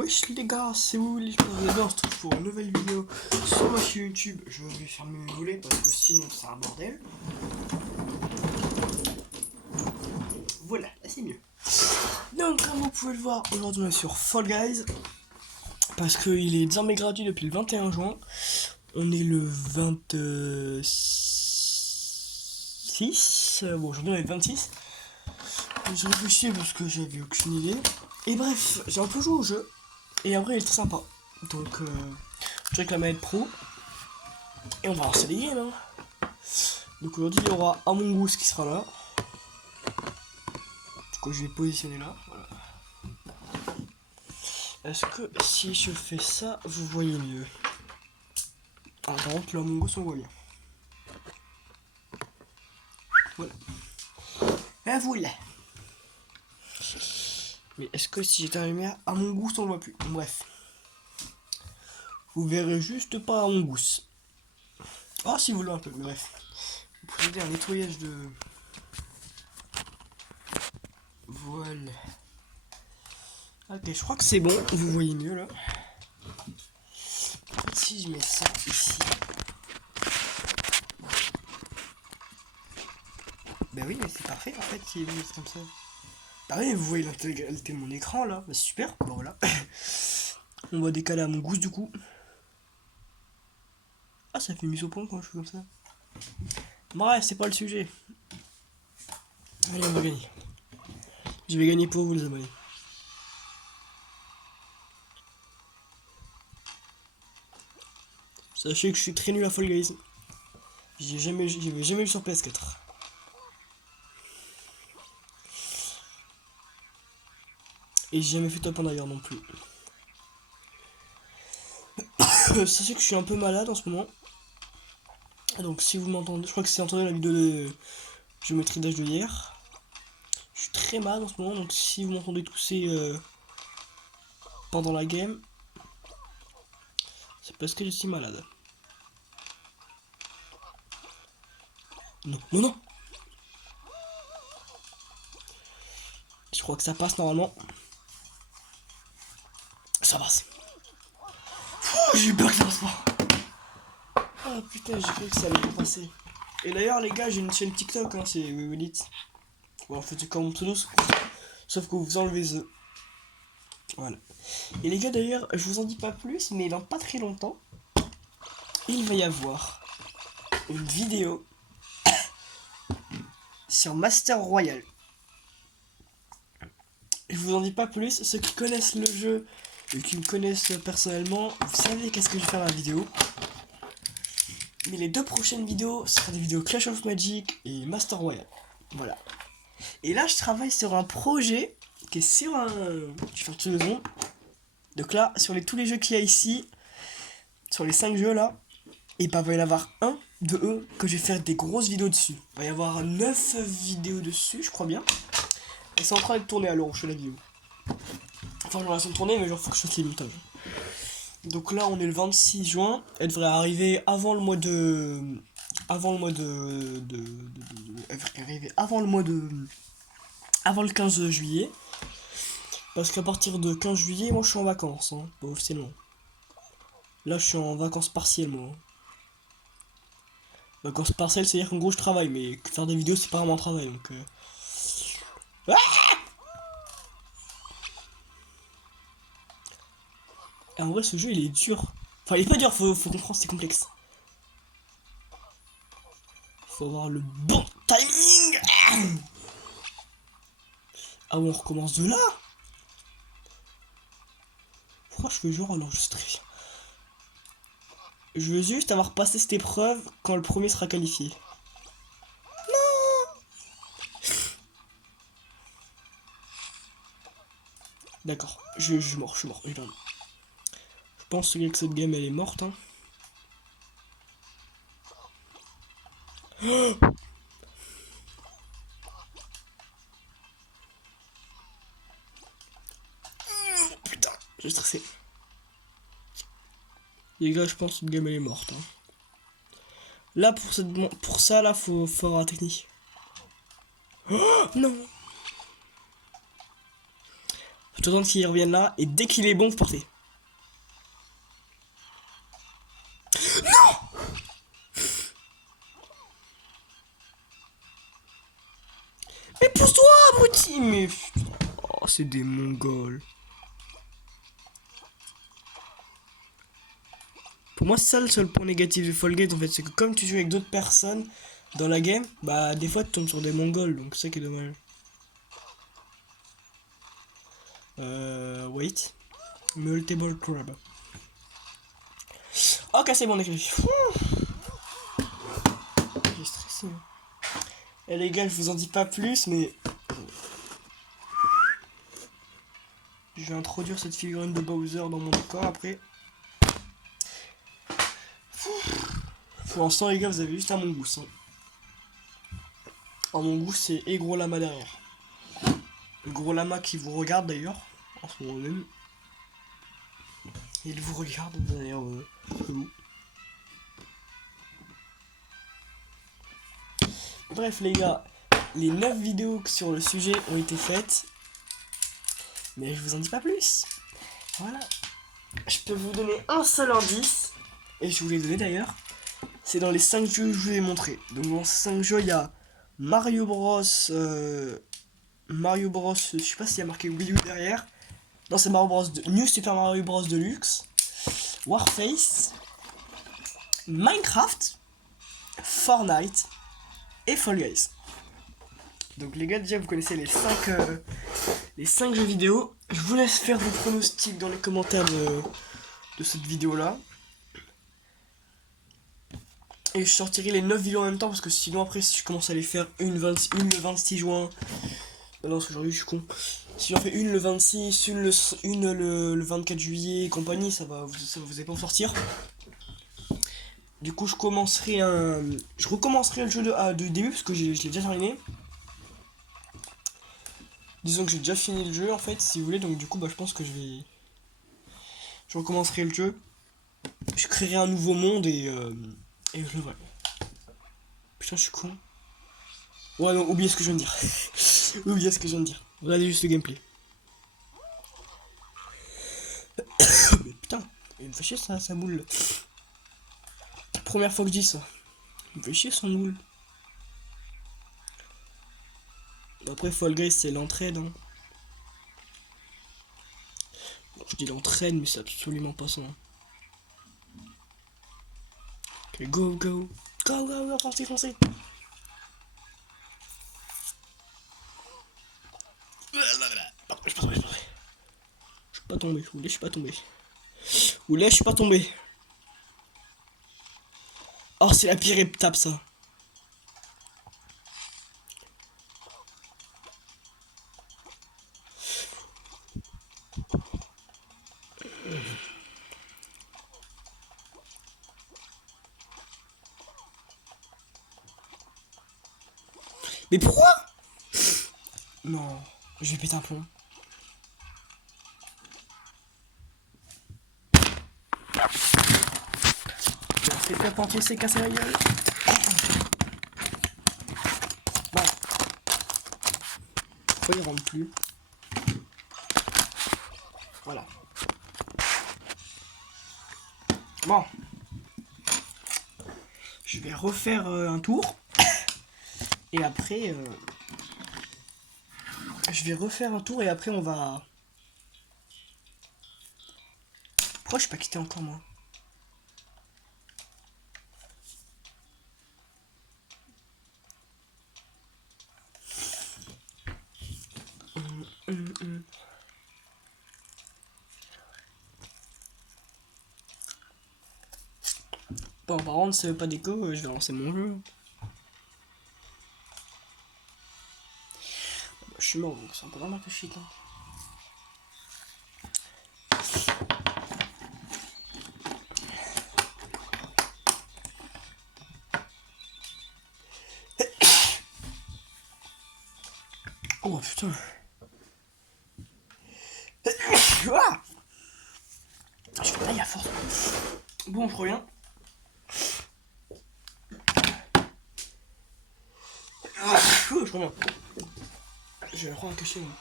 Wesh les gars, c'est Willy, je vous bien, on se retrouve pour une nouvelle vidéo sur ma chaîne YouTube. Je vais fermer mes volets parce que sinon c'est un bordel. Voilà, là c'est mieux. Donc comme vous pouvez le voir, aujourd'hui on est sur Fall Guys. Parce qu'il est désormais gratuit depuis le 21 juin. On est le 26. Bon, aujourd'hui on est le 26. J'ai réfléchi parce que j'avais aucune idée. Et bref, j'ai un peu joué au jeu. Et en vrai, il est très sympa. Donc, je dirais que la manette pro. Et on va lancer les games. Hein. Donc, aujourd'hui, il y aura Among Us qui sera là. Du coup, je vais positionner là. Voilà. Est-ce que si je fais ça, vous voyez mieux? Ah, par contre, le Among Us, on voit bien. Voilà. Et voilà. Mais est-ce que si j'éteins la lumière, Among Us, on voit plus? Bref. Vous verrez juste pas Among Us. Ah, si vous voulez un peu, mais bref. Vous procédez à un nettoyage de... Voilà. Ok, je crois que c'est bon, vous voyez mieux là. Si je mets ça ici. Bah oui, mais c'est parfait en fait, si vous mettez comme ça. Bah oui, vous voyez l'intégralité de mon écran là, bah, c'est super, bah voilà. On va décaler à mon goût du coup. Ah, ça fait mise au point quand je fais comme ça. Bref, c'est pas le sujet. Allez, on va gagner. Je vais gagner pour vous les abonnés. Sachez que je suis très nul à Fall Guys. J'avais jamais eu sur PS4. Et j'ai jamais fait top 1 d'ailleurs non plus. Sachez que je suis un peu malade en ce moment. Donc si vous m'entendez, je crois que c'est entendu la vidéo de géométrie d'âge de hier. Je suis très malade en ce moment, donc si vous m'entendez tousser pendant la game, c'est parce que je suis malade. Non, non, non. Je crois que ça passe normalement. Ça passe. J'ai eu peur que ça passe pas. Ah putain, j'ai cru que ça allait pas passer. Et d'ailleurs les gars, j'ai une chaîne TikTok, hein, c'est Willy. Voilà, faites comme mon pseudo, sauf que vous enlevez The. Voilà. Et les gars d'ailleurs, je vous en dis pas plus, mais dans pas très longtemps, il va y avoir une vidéo sur Master Royale. Je vous en dis pas plus, ceux qui connaissent le jeu et qui me connaissent personnellement, vous savez qu'est-ce que je vais faire dans la vidéo. Mais les deux prochaines vidéos, ce sera des vidéos Clash of Magic et Master Royale. Voilà. Et là, je travaille sur un projet qui est sur un... Je vais faire toutes les ondes. Donc là, sur tous les jeux qu'il y a ici, sur les 5 jeux là, et bah il va y en avoir un de eux que je vais faire des grosses vidéos dessus. Il va y avoir 9 vidéos dessus, je crois bien. Et c'est en train de tourner alors, je fais la vidéo. Enfin, j'aurais de tourner, mais genre faut que je fasse les montages. Donc là, on est le 26 juin. Elle devrait arriver avant le mois de... Avant le mois Elle devrait arriver avant le mois de... Avant le 15 juillet. Parce qu'à partir de 15 juillet, moi je suis en vacances, hein, pas officiellement. Là, je suis en vacances partielles, moi. Vacances partielles, c'est-à-dire qu'en gros, je travaille, mais faire des vidéos, c'est pas vraiment un travail, donc... Ah, et en vrai, ce jeu, il est dur. Enfin, il est pas dur, faut comprendre, c'est complexe. Faut avoir le bon timing. Ah ouais, on recommence de là. Pourquoi je fais genre enregistré? Je veux juste avoir passé cette épreuve quand le premier sera qualifié. D'accord, je suis mort, je pense que cette game elle est morte. Hein. Putain, j'ai stressé. Les gars, je pense que cette game elle est morte. Hein. Là, pour ça, là, faut avoir la technique. Oh, non. Faut attendre qu'il revienne là, et dès qu'il est bon, vous partez. Non! Mais pousse-toi, abruti! Mais... Oh, c'est des mongols. Pour moi, c'est ça le seul point négatif de Fall Guys, en fait, c'est que comme tu joues avec d'autres personnes dans la game, bah des fois tu tombes sur des mongols, donc c'est ça qui est dommage. Wait. Multiple crab. Ok, c'est bon, on est écrit. J'ai stressé. Et les gars, je vous en dis pas plus, mais... Je vais introduire cette figurine de Bowser dans mon décor après. Pour l'instant, les gars, vous avez juste un mongousse. Hein. Un mongousse, c'est et gros lama derrière. Le gros lama qui vous regarde d'ailleurs, en ce moment même. Il vous regarde d'ailleurs. Bref, les gars, les 9 vidéos sur le sujet ont été faites. Mais je vous en dis pas plus. Voilà. Je peux vous donner un seul indice. Et je vous l'ai donné d'ailleurs. C'est dans les 5 jeux que je vous ai montré. Donc dans ces 5 jeux, il y a Mario Bros. Mario Bros. Je sais pas s'il y a marqué Wii U derrière. Non, c'est Mario Bros. New Super Mario Bros. Deluxe. Warface. Minecraft. Fortnite. Et Fall Guys. Donc les gars, déjà vous connaissez les 5 jeux vidéo. Je vous laisse faire vos pronostics dans les commentaires de cette vidéo là. Et je sortirai les 9 vidéos en même temps parce que sinon après si je commence à les faire une le 26 juin. Non parce qu'aujourd'hui je suis con. Si j'en fais une le 26, une le 24 juillet et compagnie, ça va vous allez pas en sortir. Du coup je recommencerai le jeu de début parce que je l'ai déjà terminé. Disons que j'ai déjà fini le jeu en fait si vous voulez, donc du coup bah je pense que je recommencerai le jeu. Je créerai un nouveau monde et je le ferai. Putain je suis con. Ouais non, oubliez ce que je viens de dire. Oubliez ce que je viens de dire. Regardez juste le gameplay. Mais putain, il me fait chier ça boule. Première fois que je dis ça. Il me fait chier son boule. Après Fall Guys c'est l'entraide hein. Bon, je dis l'entraide mais c'est absolument pas ça. Hein. Ok, go, foncez. Je suis pas tombé, je suis pas tombé. Oh, c'est la pire étape ça. Mais pourquoi? Non, je vais péter un plomb. C'est pas parti, c'est cassé la gueule. Bon. Pourquoi il rentre plus? Voilà. Bon. Je vais refaire un tour. Et après... je vais refaire un tour et après on va... Pourquoi je suis pas quitté encore moi? Bon, par contre, c'est pas d'écho, je vais lancer mon jeu. Bah, je suis mort, donc c'est un peu normal que je shit. Hein. Oh putain. Je fais taille à force. Bon, je reviens. Je reviens. Je vais reprendre un cachet. Moi.